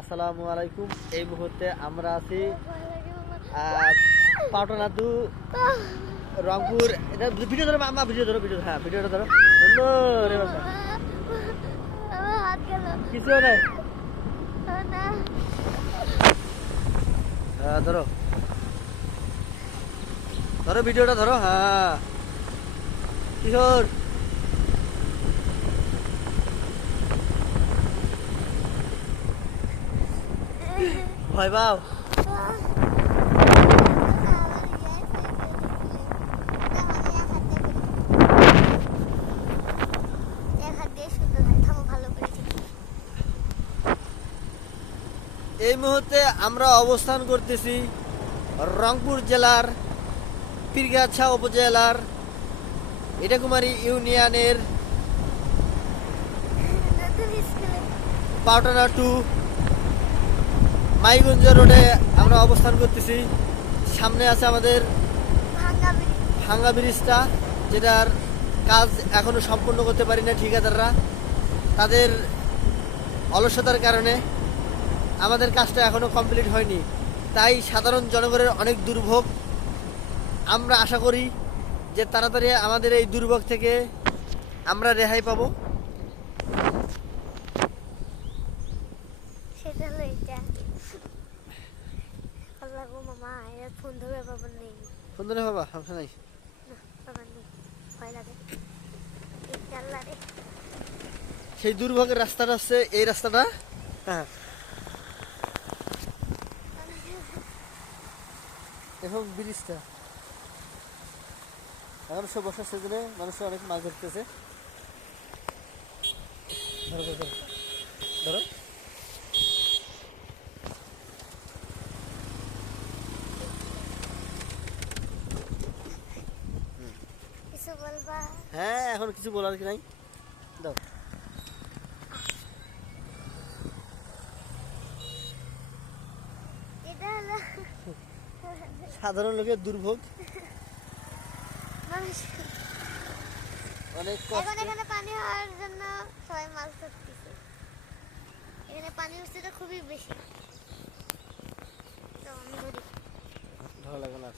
আসসালামু আলাইকুম। এই মুহূর্তে আমরা আছি পাটনাদু রংপুর। এটা ভিডিও ধরো মামা, ভিডিও ধরো, ভিডিও, হ্যাঁ ভিডিওটা ধরো। রে বাবা কিছু নাই, হ্যাঁ ধরো ধরো ভিডিওটা ধরো। হ্যাঁ কিশোর ভয় পাও? এই মুহূর্তে আমরা অবস্থান করতেছি রংপুর জেলার পীরগাছা উপজেলার ইটাকুমারী ইউনিয়নের পাটনা টু মাইগঞ্জ রোডে আমরা অবস্থান করতেছি। সামনে আছে আমাদের ভাঙ্গা ব্রিজটা, যেটার কাজ এখনো সম্পূর্ণ করতে পারি না ঠিকাদাররা। তাদের অলসতার কারণে আমাদের কাজটা এখনো কমপ্লিট হয়নি, তাই সাধারণ জনগণের অনেক দুর্ভোগ। আমরা আশা করি যে তাড়াতাড়ি আমাদের এই দুর্ভোগ থেকে আমরা রেহাই পাবো। সেটা হলো এটা। আল্লাহ গো মামা, এর ফোন ধরে বাবা নেই। ফোন ধরে বাবা, সমস্যা নাই। বাবা নেই, ভয় লাগে। আল্লাহ রে, সেই দুর্ভোগের রাস্তাটা হচ্ছে এই রাস্তাটা। হ্যাঁ, এবং ব্রিজটা এখন সব বর্ষার সিজনে মানুষ অনেক মাছ ধরতেছে। ধরো ধরো ধরো, কিছু বলবা? হ্যাঁ এখন কিছু বলার কি নাই, দাও। এটা হলো সাধারণ লোকের দুর্ভোগ, মানুষ অনেক এখন কষ্ট। এখানে পানি হওয়ার জন্য সবাই মাছ ধরতেছে। এখানে পানি উচ্চতা খুবই বেশি, তো আমি ধরি। ভালো লাগে না।